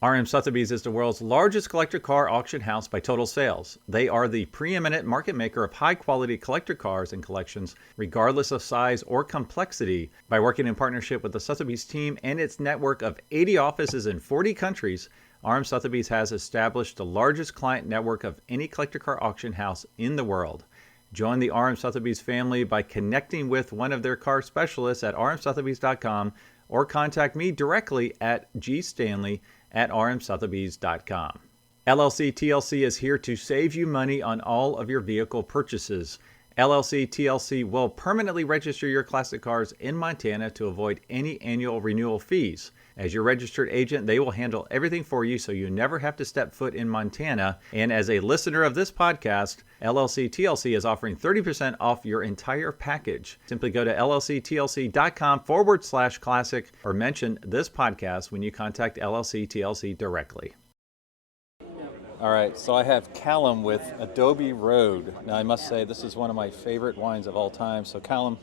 RM Sotheby's is the world's largest collector car auction house by total sales. They are the preeminent market maker of high-quality collector cars and collections, regardless of size or complexity. By working in partnership with the Sotheby's team and its network of 80 offices in 40 countries, RM Sotheby's has established the largest client network of any collector car auction house in the world. Join the RM Sotheby's family by connecting with one of their car specialists at rmsotheby's.com or contact me directly at gstanley@rmsotheby's.com. LLC TLC is here to save you money on all of your vehicle purchases. LLC TLC will permanently register your classic cars in Montana to avoid any annual renewal fees. As your registered agent, they will handle everything for you so you never have to step foot in Montana. And as a listener of this podcast, LLC TLC is offering 30% off your entire package. Simply go to llctlc.com/classic or mention this podcast when you contact LLC TLC directly. All right, so I have Callum with Adobe Road. Now I must say this is one of my favorite wines of all time. So Callum,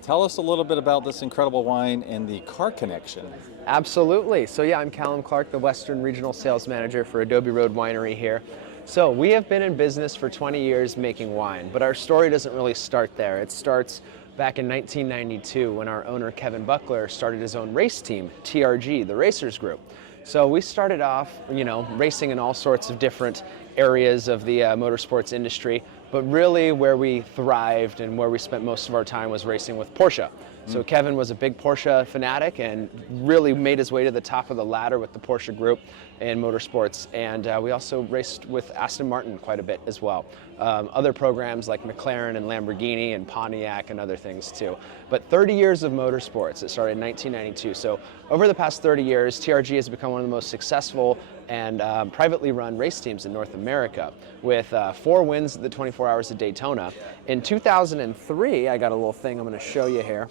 tell us a little bit about this incredible wine and the car connection. Absolutely. So yeah, I'm Callum Clark, the Western Regional Sales Manager for Adobe Road Winery here. So we have been in business for 20 years making wine, but our story doesn't really start there. It starts back in 1992 when our owner Kevin Buckler started his own race team, TRG, the Racers Group. So we started off, racing in all sorts of different areas of the motorsports industry, but really where we thrived and where we spent most of our time was racing with Porsche. So Kevin was a big Porsche fanatic and really made his way to the top of the ladder with the Porsche group in motorsports. And we also raced with Aston Martin quite a bit as well. Other programs like McLaren and Lamborghini and Pontiac and other things too. But 30 years of motorsports. It started in 1992. So over the past 30 years, TRG has become one of the most successful and privately run race teams in North America with 4 wins at the 24 Hours of Daytona. In 2003, I got a little thing I'm going to show you here.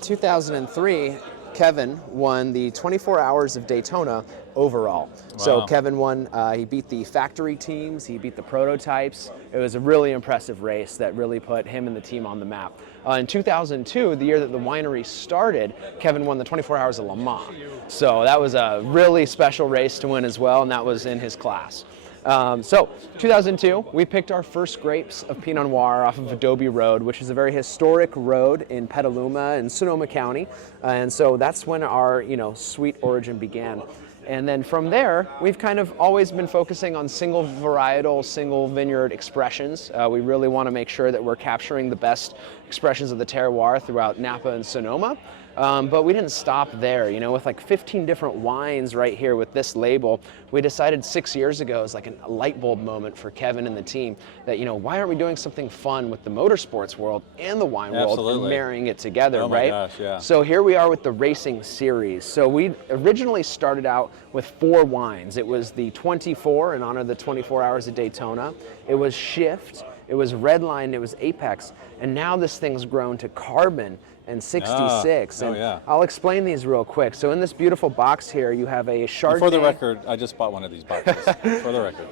2003, Kevin won the 24 Hours of Daytona overall. Wow. So Kevin won, he beat the factory teams, he beat the prototypes. It was a really impressive race that really put him and the team on the map. In 2002, the year that the winery started, Kevin won the 24 Hours of Le Mans. So that was a really special race to win as well, and that was in his class. So 2002, we picked our first grapes of Pinot Noir off of Adobe Road, which is a very historic road in Petaluma and Sonoma County. And so that's when our, sweet origin began. And then from there, we've kind of always been focusing on single varietal, single vineyard expressions. We really want to make sure that we're capturing the best expressions of the terroir throughout Napa and Sonoma. But we didn't stop there, with like 15 different wines right here with this label. We decided 6 years ago, as like a light bulb moment for Kevin and the team, that, why aren't we doing something fun with the motorsports world and the wine world and marrying it together, right? Gosh, yeah. So here we are with the racing series. So we originally started out with 4 wines. It was the 24 in honor of the 24 Hours of Daytona. It was Shift, it was Redline, it was Apex, and now this thing's grown to Carbon and 66. I'll explain these real quick. So in this beautiful box here, you have a Chardonnay. For the record, I just bought one of these boxes. For the record.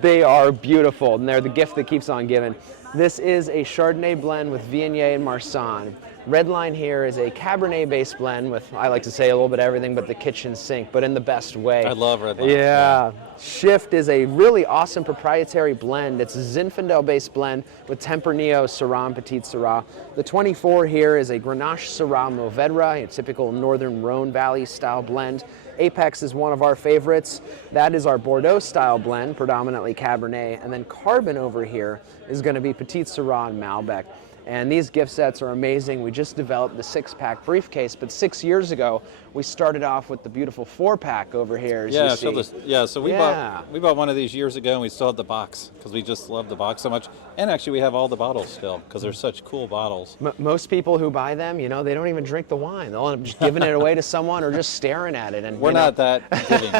They are beautiful, and they're the gift that keeps on giving. This is a Chardonnay blend with Viognier and Marsanne. Redline here is a Cabernet-based blend with, I like to say, a little bit of everything but the kitchen sink, but in the best way. I love Redline. Yeah. Shift is a really awesome proprietary blend. It's a Zinfandel-based blend with Tempranillo, Syrah, and Petit Syrah. The 24 here is a Grenache Syrah Mourvedre, a typical Northern Rhone Valley style blend. Apex is one of our favorites. That is our Bordeaux style blend, predominantly Cabernet. And then Carbon over here is going to be Petit Syrah and Malbec. And these gift sets are amazing. We just developed the 6-pack briefcase, but 6 years ago, we started off with the beautiful 4-pack over here, as you see. So we bought one of these years ago, and we still had the box because we just love the box so much. And actually, we have all the bottles still because they're such cool bottles. Most people who buy them, they don't even drink the wine. They'll end up just giving it away to someone or just staring at it. And we're not that giving.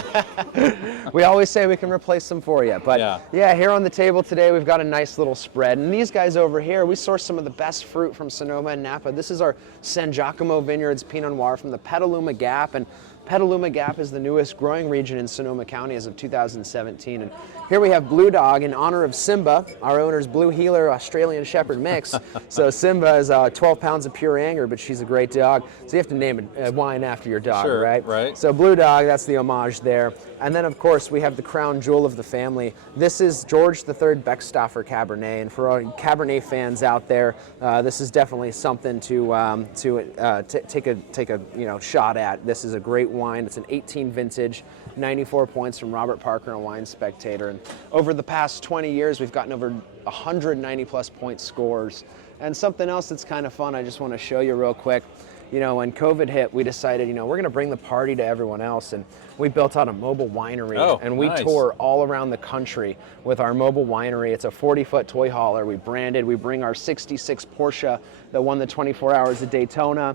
We always say we can replace them for you. But yeah, here on the table today, we've got a nice little spread. And these guys over here, we source some of the best fruit from Sonoma and Napa. This is our San Giacomo Vineyards Pinot Noir from the Petaluma Gap, and Petaluma Gap is the newest growing region in Sonoma County as of 2017. And here we have Blue Dog in honor of Simba, our owner's Blue Heeler Australian Shepherd mix. So Simba is 12 pounds of pure anger, but she's a great dog. So you have to name a wine after your dog, sure, right? Right. So Blue Dog, that's the homage there. And then, of course, we have the crown jewel of the family. This is George III Beckstoffer Cabernet. And for our Cabernet fans out there, this is definitely something to take a shot at. This is a great wine. It's an 18 vintage, 94 points from Robert Parker and Wine Spectator. And over the past 20 years, we've gotten over 190 plus point scores. And something else that's kind of fun, I just want to show you real quick. When COVID hit, we decided, we're going to bring the party to everyone else, and we built out a mobile winery, and we nice. tour all around the country with our mobile winery. It's a 40-foot toy hauler. We bring our 66 Porsche that won the 24 Hours of Daytona.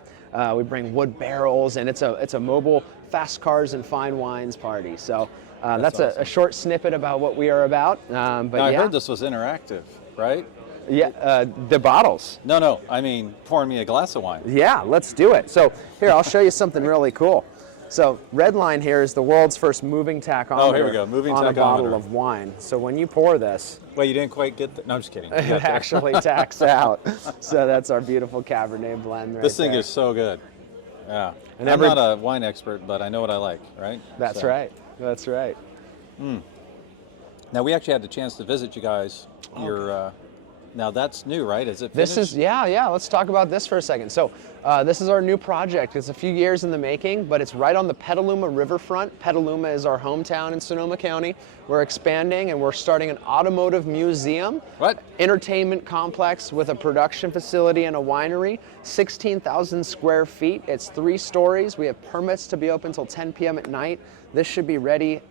We bring wood barrels, and it's a mobile fast cars and fine wines party. So that's awesome. A short snippet about what we are about. But I heard this was interactive, right? Yeah, the bottles. No, I mean pouring me a glass of wine. Yeah, let's do it. So here, I'll show you something really cool. So Redline here is the world's first moving tachometer. Oh, here we go, moving on tachometer. A bottle of wine. So when you pour this, well, you didn't quite get no, I'm just kidding. It actually tacks out. So that's our beautiful Cabernet blend right This thing there. is so good. Yeah. And I'm not a wine expert, but I know what I like, right? That's right. That's right. Now, we actually had the chance to visit you guys. Now that's new, right? Is it finished? This is, yeah. Let's talk about this for a second. So this is our new project. It's a few years in the making, but it's right on the Petaluma riverfront. Petaluma is our hometown in Sonoma County. We're expanding and we're starting an automotive museum. What? Entertainment complex with a production facility and a winery. 16,000 square feet. It's 3 stories. We have permits to be open until 10 p.m. at night. This should be ready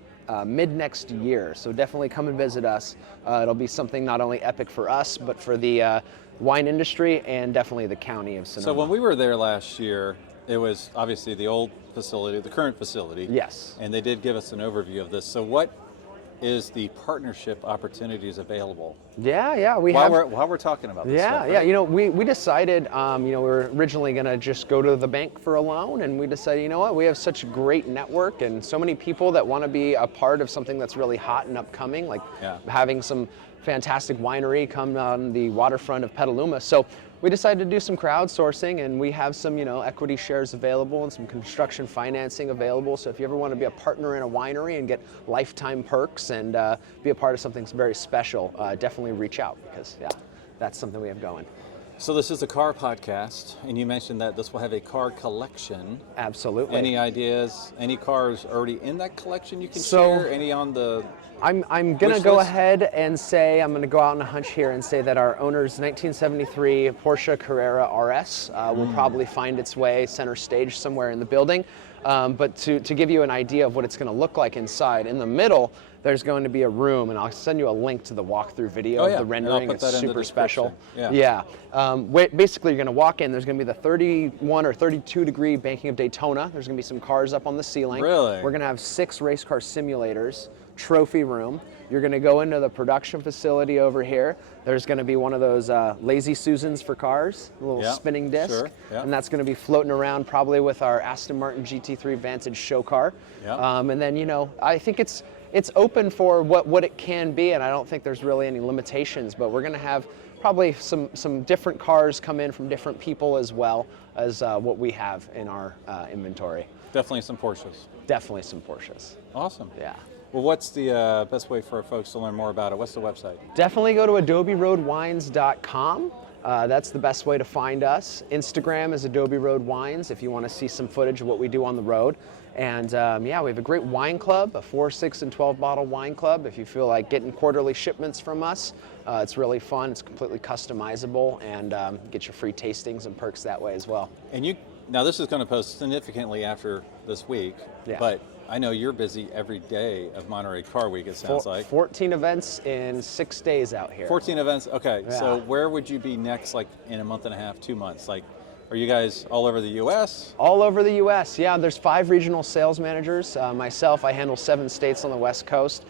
mid next year, so definitely come and visit us. It'll be something not only epic for us, but for the wine industry and definitely the county of Sonoma. So when we were there last year, it was obviously the old facility, the current facility. Yes. And they did give us an overview of this. So what is the partnership opportunities available? Yeah. While we're talking about this stuff, right? We decided, we were originally going to just go to the bank for a loan, and we decided, we have such a great network and so many people that want to be a part of something that's really hot and upcoming, like having some fantastic winery come on the waterfront of Petaluma. So we decided to do some crowdsourcing, and we have some, equity shares available and some construction financing available. So if you ever want to be a partner in a winery and get lifetime perks and be a part of something very special, definitely reach out because, that's something we have going. So this is a car podcast, and you mentioned that this will have a car collection. Absolutely. Any ideas? Any cars already in that collection you can share? Any on the I'm going to go ahead and say, I'm going to go out on a hunch here and say that our owner's 1973 Porsche Carrera RS will probably find its way center stage somewhere in the building. But to give you an idea of what it's going to look like inside, in the middle, there's going to be a room, and I'll send you a link to the walkthrough video of the rendering. It's super special. Basically, you're going to walk in. There's going to be the 31 or 32 degree banking of Daytona. There's going to be some cars up on the ceiling. Really? We're going to have 6 race car simulators. Trophy room. You're going to go into the production facility over here. There's going to be one of those Lazy Susans for cars, a little spinning disc, and that's going to be floating around probably with our Aston Martin GT3 Vantage show car. And then, I think it's open for what it can be, and I don't think there's really any limitations, but we're going to have probably some different cars come in from different people as well as what we have in our inventory. Definitely some Porsches. Definitely some Porsches. Awesome. Yeah. Well, what's the best way for folks to learn more about it? What's the website? Definitely go to adoberoadwines.com. That's the best way to find us. Instagram is Adobe Road Wines if you want to see some footage of what we do on the road. And we have a great wine club, a 4, 6, and 12 bottle wine club. If you feel like getting quarterly shipments from us, it's really fun. It's completely customizable, and get your free tastings and perks that way as well. And now this is going to post significantly after this week, but I know you're busy every day of Monterey Car Week, it sounds like. 14 events in 6 days out here. 14 events, okay. Yeah. So where would you be next, like in a month and a half, 2 months? Like, are you guys all over the U.S.? All over the U.S., yeah. There's 5 regional sales managers. Myself, I handle 7 states on the West Coast.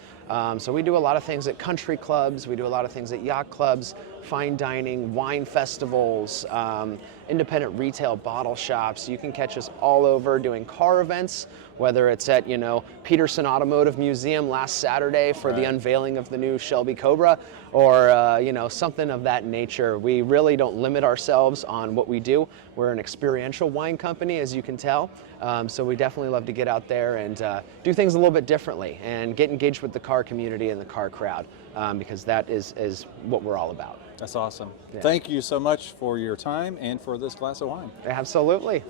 So we do a lot of things at country clubs, we do a lot of things at yacht clubs, fine dining, wine festivals, independent retail bottle shops. You can catch us all over doing car events, whether it's at, Peterson Automotive Museum last Saturday for the unveiling of the new Shelby Cobra, or something of that nature. We really don't limit ourselves on what we do. We're an experiential wine company, as you can tell. So we definitely love to get out there and do things a little bit differently and get engaged with the car community and the car crowd, because that is what we're all about. That's awesome. Yeah. Thank you so much for your time and for this glass of wine. Absolutely.